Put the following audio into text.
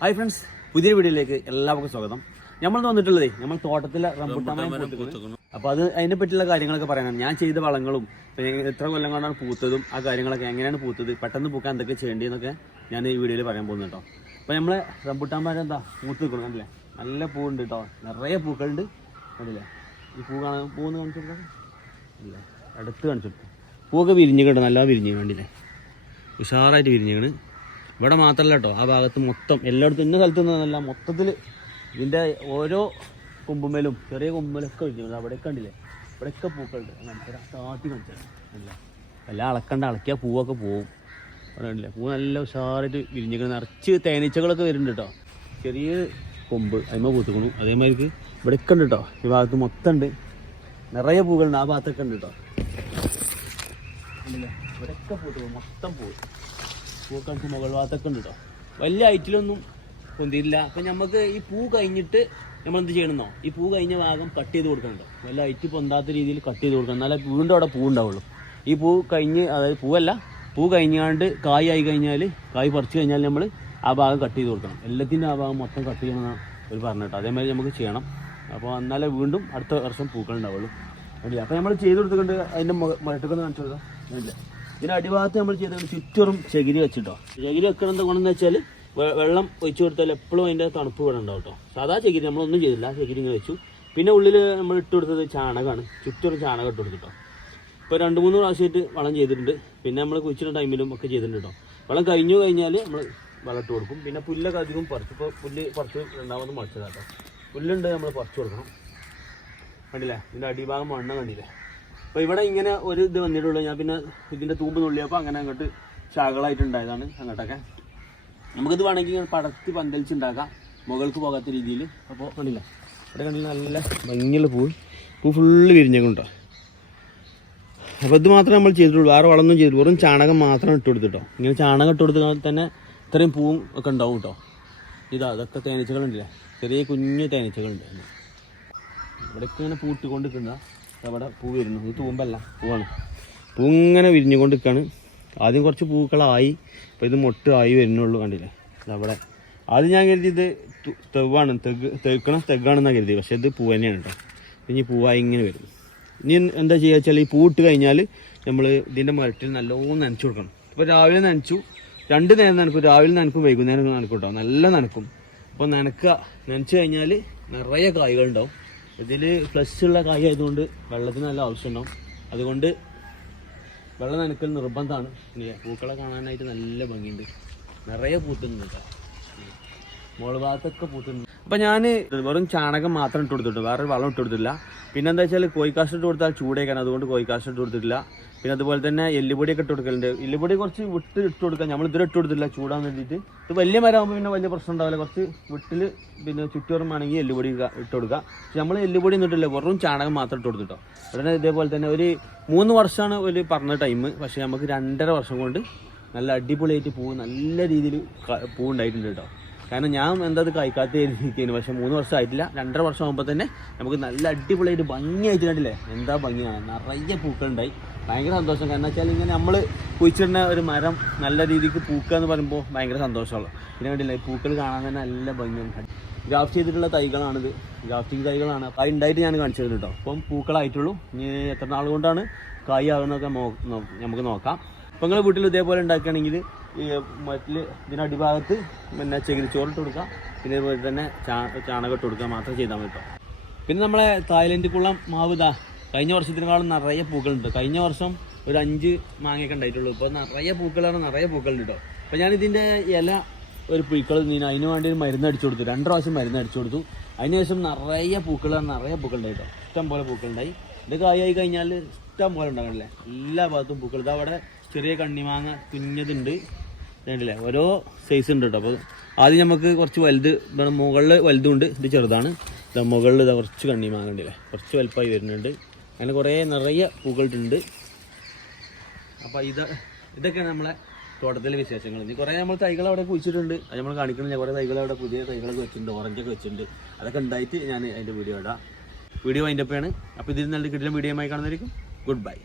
Hi friends പുതിയ വീഡിയോയിലേക്ക് എല്ലാവർക്കും സ്വാഗതം. നമ്മൾ വന്നിട്ടുള്ളതേ നമ്മൾ തോട്ടത്തിലെ റംബുട്ടാൻ അപ്പോൾ അത് അതിനെ പറ്റിയുള്ള കാര്യങ്ങളൊക്കെ പറയാനാണ്. ഞാൻ ചെയ്ത വളങ്ങളും പിന്നെ എത്ര കൊല്ലം കൊണ്ടാണ് പൂത്തതും ആ കാര്യങ്ങളൊക്കെ എങ്ങനെയാണ് പൂത്തത് പെട്ടെന്ന് പൂക്കാൻ എന്തൊക്കെ ചെയ്യേണ്ടതെന്നൊക്കെ ഞാൻ ഈ വീഡിയോയിൽ പറയാൻ പോകുന്നു കേട്ടോ. അപ്പോൾ നമ്മൾ റംബുട്ടാൻ മരം എന്താ പൂത്ത് നിൽക്കണം കണ്ടില്ലേ? നല്ല പൂവുണ്ട് കേട്ടോ. നിറയെ പൂക്കളുണ്ട് കണ്ടില്ലേ? ഈ പൂ കാണാൻ പൂന്ന് കാണിച്ചു കൊടുക്കാം. അടുത്ത് കാണിച്ചു കൊടുക്കാം. പൂവൊക്കെ വിരിഞ്ഞ് കേട്ടോ നല്ല വിരിഞ്ഞ് കണ്ടില്ലേ? ഉഷാറായിട്ട് വിരിഞ്ഞാണ് ഇവിടെ മാത്രമല്ല കേട്ടോ ആ ഭാഗത്ത് മൊത്തം എല്ലായിടത്തും ഇന്ന സ്ഥലത്ത് നിന്നല്ല മൊത്തത്തിൽ ഇതിന്റെ ഓരോ കൊമ്പുമേലും ചെറിയ കൊമ്പുമേലൊക്കെ വിരിഞ്ഞു അവിടെയൊക്കെ കണ്ടില്ലേ? ഇവിടെയൊക്കെ പൂക്കളുണ്ട്. കാണിച്ചാൽ താത്തി കാണിച്ചാൽ അല്ല എല്ലാം അളക്കണ്ട അളക്കിയാൽ പൂവൊക്കെ പോവും. കണ്ടില്ലേ? പൂ നല്ല ഉഷാറായിട്ട് വിരിഞ്ഞിരിക്കണം നിറച്ച് തേനീച്ചകളൊക്കെ വരുന്നുണ്ട് കേട്ടോ ചെറിയ കൊമ്പ് അതിമ പൂത്തുക്കണു അതേമാതിരിക്ക് ഇവിടെയൊക്കെ ഉണ്ട് കേട്ടോ ഈ ഭാഗത്ത് മൊത്തം ഉണ്ട്. നിറയെ പൂക്കളുണ്ട്. ആ ഭാഗത്തൊക്കെ ഉണ്ട് കേട്ടോ ഇവിടെയൊക്കെ പൂത്തുക്കണു മൊത്തം പോയി പൂക്കൾക്ക് മുകൾ ഭാഗത്തൊക്കെ ഉണ്ട് കേട്ടോ വലിയ ഐറ്റിലൊന്നും പൊന്തിയില്ല അപ്പം നമുക്ക് ഈ പൂ കഴിഞ്ഞിട്ട് നമ്മൾ എന്ത് ചെയ്യണമെന്നോ ഈ പൂ കഴിഞ്ഞ ഭാഗം കട്ട് ചെയ്ത് കൊടുക്കണുണ്ടോ വല്ല ഹൈറ്റ് പൊന്താത്ത രീതിയിൽ കട്ട് ചെയ്ത് കൊടുക്കണം. എന്നാലേ വീണ്ടും അവിടെ പൂ ഉണ്ടാവുള്ളൂ. ഈ പൂ കഴിഞ്ഞ് അതായത് പൂവല്ല പൂ കഴിഞ്ഞാണ്ട് കായ് ആയി കഴിഞ്ഞാൽ കായ് പറിച്ചു കഴിഞ്ഞാൽ നമ്മൾ ആ ഭാഗം കട്ട് ചെയ്ത് കൊടുക്കണം. എല്ലാത്തിന്റെ ആ ഭാഗം മൊത്തം കട്ട് ചെയ്യണമെന്നാണ് ഒരു പറഞ്ഞു കേട്ടോ. അതേമാതിരി നമുക്ക് ചെയ്യണം. അപ്പോൾ എന്നാലേ വീണ്ടും അടുത്ത വർഷം പൂക്കൾ ഉണ്ടാവുള്ളൂ. അപ്പോൾ നമ്മൾ ചെയ്ത് കൊടുത്തുകൊണ്ട് അതിന്റെ മുരട്ടൊക്കെ കാണിച്ചു കൊടുക്കാം. വേണ്ടില്ല ഇതിന് അടിഭാഗത്ത് നമ്മൾ ചെയ്തത് ചുറ്റും ചകിരി വെച്ചിട്ടോ. ചകിരി വെക്കണം എന്താ ഗുണം എന്ന് വെച്ചാൽ വെള്ളം ഒഴിച്ചു കൊടുത്താൽ എപ്പോഴും അതിന്റെ തണുപ്പ് ഇവിടെ ഉണ്ടാവും കേട്ടോ. സാധാ ചകിരി നമ്മളൊന്നും ചെയ്തില്ല. ചകിരി ഇങ്ങനെ വെച്ചു. പിന്നെ ഉള്ളിൽ നമ്മൾ ഇട്ട് കൊടുത്തത് ചാണകമാണ്. ചുറ്റും ചാണകം ഇട്ട് കൊടുത്തിട്ടോ. ഇപ്പോൾ രണ്ട് മൂന്ന് പ്രാവശ്യമായിട്ട് വളം ചെയ്തിട്ടുണ്ട്. പിന്നെ നമ്മൾ കുഴിച്ചിട്ട ടൈമിലും ഒക്കെ ചെയ്തിട്ടുണ്ട് കേട്ടോ. വളം കഴിഞ്ഞു കഴിഞ്ഞാൽ നമ്മൾ വളം ഇട്ട് കൊടുക്കും. പിന്നെ പുല്ലൊക്കെ അധികം പറിച്ചു ഇപ്പോൾ പുല്ല് പറിച്ച് രണ്ടാമത് മുളച്ചതാട്ടോ പുല്ലുണ്ട് നമ്മൾ പറിച്ചു കൊടുക്കണം. കണ്ടില്ലേ? ഇതിന്റെ അടിഭാഗം മണ്ണ് കണ്ടില്ലേ? അപ്പോൾ ഇവിടെ ഇങ്ങനെ ഒരു ഇത് വന്നിട്ടുള്ളൂ. ഞാൻ പിന്നെ ഇതിന്റെ തൂമ്പ് നുള്ളിയപ്പോൾ അങ്ങനെ അങ്ങോട്ട് ശാഖകളായിട്ടുണ്ടായതാണ് അങ്ങോട്ടൊക്കെ. നമുക്കിത് വേണമെങ്കിൽ പടത്തി പന്തലിച്ചുണ്ടാക്കാം. മുകൾക്ക് പോകാത്ത രീതിയിൽ. അപ്പോൾ കണ്ടില്ല? ഇവിടെ കണ്ടില്ല നല്ല ഭംഗിയുള്ള പൂ പൂ ഫുള്ള് വിരിഞ്ഞേക്കുണ്ടോ അപ്പോൾ ഇത് മാത്രമേ നമ്മൾ ചെയ്തിട്ടുള്ളൂ. വേറെ വളമൊന്നും ചെയ്തിട്ടുള്ളൂ വെറും ചാണകം മാത്രം ഇട്ട് കൊടുത്തിട്ടോ. ഇങ്ങനെ ചാണകം ഇട്ട് കൊടുത്താൽ തന്നെ ഇത്രയും പൂവും ഒക്കെ ഉണ്ടാവും കേട്ടോ. ഇതാ അതൊക്കെ തേനീച്ചകളുണ്ടല്ലേ? ചെറിയ കുഞ്ഞു തേനീച്ചകളുണ്ട്. ഇവിടെയൊക്കെ ഇങ്ങനെ പൂട്ടിക്കൊണ്ടിരിക്കുന്ന അവിടെ പൂ വരുന്നു. ഇത് തൂമ്പല്ല പൂവാണ്. പൂ ഇങ്ങനെ വിരിഞ്ഞുകൊണ്ടിരിക്കുകയാണ് ആദ്യം കുറച്ച് പൂക്കളായി അപ്പം ഇത് മൊട്ട് ആയി വരുന്നുള്ളൂ കണ്ടില്ലേ? അവിടെ. ആദ്യം ഞാൻ കരുതി ഇത് തെവാണ് തെഗ് തെക്കണം തെഗാണെന്നാണ് കരുതി പക്ഷേ ഇത് പൂ തന്നെയാണ് കേട്ടോ ഇനി പൂവായി ഇങ്ങനെ വരും. ഇനി എന്താ ചെയ്യുക വെച്ചാൽ ഈ പൂട്ട് കഴിഞ്ഞാൽ നമ്മൾ ഇതിന്റെ മരട്ടിൽ നല്ലോണം നനച്ചു കൊടുക്കണം. ഇപ്പോൾ രാവിലെ നനച്ചു രണ്ട് നേരം നനക്കും. രാവിലെ നനക്കും വൈകുന്നേരം നനക്കും കേട്ടോ നല്ല നനക്കും. അപ്പോൾ നനക്കുക. നനച്ചു കഴിഞ്ഞാൽ നിറയെ കായ്കളുണ്ടാവും. ഇതിൽ ഫ്ലഷ് ഉള്ള കായ് ആയതുകൊണ്ട് വെള്ളത്തിന് നല്ല ആവശ്യമുണ്ടാവും. അതുകൊണ്ട് വെള്ളം നനക്കൽ നിർബന്ധമാണ്. പൂക്കളെ കാണാനായിട്ട് നല്ല ഭംഗിയുണ്ട്. നിറയെ പൂത്തുന്നുണ്ട് കേട്ടോ. അപ്പം ഞാൻ വെറും ചാണകം മാത്രം ഇട്ട് കൊടുത്തിട്ടു. വേറെ വളം ഇട്ട് കൊടുത്തില്ല പിന്നെ എന്താ വെച്ചാൽ കോഴിക്കാശ് ഇട്ട് കൊടുത്താൽ ചൂടേക്കാൻ അതുകൊണ്ട് കോഴിക്കാശ് ഇട്ട് കൊടുത്തിട്ടില്ല. പിന്നെ അതുപോലെ തന്നെ എല്ലുപൊടിയൊക്കെ ഇട്ട് കൊടുക്കലുണ്ട്. എല്ലുപൊടി കുറച്ച് വിട്ട് ഇട്ട് കൊടുക്കാം. നമ്മൾ ഇതിലിട്ട് കൊടുത്തില്ല ചൂടാൻ വേണ്ടിയിട്ട്. ഇത് വലിയ മരമാകുമ്പോൾ പിന്നെ വലിയ പ്രശ്നം ഉണ്ടാവില്ല. കുറച്ച് വിട്ടിൽ പിന്നെ ചുറ്റുപുറം ആണെങ്കിൽ എല്ലുപൊടി ഇട്ട് കൊടുക്കുക നമ്മൾ എല്ലുപൊടി ഒന്നും ഇട്ടില്ല വെറും ചാണകം മാത്രം ഇട്ട് കൊടുത്തിട്ടോ. ഉടനെ ഇതേപോലെ തന്നെ ഒരു മൂന്ന് വർഷമാണ് ഒരു പറഞ്ഞ ടൈം പക്ഷേ നമുക്ക് രണ്ടര വർഷം കൊണ്ട് നല്ല അടിപൊളിയായിട്ട് പൂവ് നല്ല രീതിയിൽ പൂവ് ഉണ്ടായിട്ടുണ്ട് കേട്ടോ. കാരണം ഞാൻ എന്താ അത് കഴിക്കാത്ത ഇരിക്കുന്നു പക്ഷെ മൂന്ന് വർഷം ആയിട്ടില്ല രണ്ടര വർഷം ആകുമ്പോൾ തന്നെ നമുക്ക് നല്ല അടിപൊളിയായിട്ട് ഭംഗിയായിട്ട് കണ്ടില്ലേ എന്താ ഭംഗിയാണ് നിറയെ പൂക്കളുണ്ടായി. ഭയങ്കര സന്തോഷം. കാരണം വെച്ചാൽ ഇങ്ങനെ നമ്മൾ കുഴിച്ചിടുന്ന ഒരു മരം നല്ല രീതിക്ക് പൂക്കുക എന്ന് പറയുമ്പോൾ ഭയങ്കര സന്തോഷമുള്ളു. പിന്നെ കണ്ടില്ലേ പൂക്കൾ കാണാൻ തന്നെ നല്ല ഭംഗിയാണ്. ഗ്രാഫ്റ്റ് ചെയ്തിട്ടുള്ള തൈകളാണിത്. ഗ്രാഫ്റ്റിംഗ് തൈകളാണ്. കായ് ഉണ്ടായിട്ട് ഞാൻ കാണിച്ചു തരുന്നു അപ്പം പൂക്കളായിട്ടുള്ളൂ. ഇനി എത്ര നാൾ കൊണ്ടാണ് കായ് ആകുന്നതൊക്കെ നമുക്ക് നോക്കാം. അപ്പം നിങ്ങൾ വീട്ടിൽ ഇതേപോലെ ഉണ്ടാക്കുകയാണെങ്കിൽ ഈ മറ്റിൽ അടിഭാഗത്ത് പിന്നെ ചകിരി ഇട്ട് കൊടുക്കാം. പിന്നെ ഇതുപോലെ തന്നെ ചാണകം ഇട്ട് കൊടുക്കുക. മാത്രം ചെയ്താൽ മതി പിന്നെ നമ്മളെ തായ്ലൻഡിക്കുള്ള കുളം മാവ് ഇതാ കഴിഞ്ഞ വർഷത്തിനേക്കാളും നിറയെ പൂക്കളുണ്ട്. കഴിഞ്ഞ വർഷം ഒരു അഞ്ച് മാങ്ങയൊക്കെ ഉണ്ടായിട്ടുള്ളൂ. ഇപ്പോൾ നിറയെ പൂക്കളാണ് നിറയെ പൂക്കളുണ്ട് കേട്ടോ അപ്പോൾ ഞാൻ ഇതിന്റെ ഇല ഒരു പൂക്കൾ നീന അതിന് വേണ്ടി ഒരു മരുന്ന് അടിച്ചു കൊടുത്തു. രണ്ട് പ്രാവശ്യം മരുന്ന് അടിച്ചു കൊടുത്തു. അതിനുശേഷം നിറയെ പൂക്കളാണ് നിറയെ പൂക്കളുണ്ടായി കേട്ടോ ഇഷ്ടം പോലെ പൂക്കളുണ്ടായി. ഇത് കായായി കഴിഞ്ഞാൽ ഇഷ്ടം പോലെ ഉണ്ടാകണല്ലേ എല്ലാ ഭാഗത്തും പൂക്കൾ. അവിടെ ചെറിയ കണ്ണിമാങ്ങ കുഞ്ഞതുണ്ട് കണ്ടില്ലേ? ഓരോ സൈസ് ഉണ്ട് കേട്ടോ അപ്പോൾ ആദ്യം നമുക്ക് കുറച്ച് വലുത് മുകളിൽ വലുതുണ്ട് ഇത് ചെറുതാണ്. ഇതാ മുകളിൽ ഇതാ കുറച്ച് കണ്ണിമാങ്ങ ഉണ്ടല്ലേ കുറച്ച് വലുപ്പമായി വരുന്നുണ്ട്. അങ്ങനെ കുറേ നിറയെ പൂക്കളുണ്ട്. അപ്പോൾ ഇത് ഇതൊക്കെയാണ് നമ്മളെ തോട്ടത്തിലെ വിശേഷങ്ങൾ. ഇനി കുറേ നമ്മൾ തൈകൾ അവിടെ കുഴിച്ചിട്ടുണ്ട്. അത് നമ്മൾ കാണിക്കണില്ല. കുറേ തൈകൾ അവിടെ പുതിയ തൈകളൊക്കെ വെച്ചിട്ടുണ്ട്. ഓറഞ്ചൊക്കെ വെച്ചിട്ടുണ്ട്. അതൊക്കെ ഉണ്ടായിട്ട് ഞാൻ അതിന്റെ വീഡിയോ ഇടാം. വീഡിയോ അതിന്റെ ഒപ്പമാണ് അപ്പോൾ ഇതിൽ നല്ല കിട്ടുന്ന വീഡിയോ ആയി കാണുന്നതായിരിക്കും. Good bye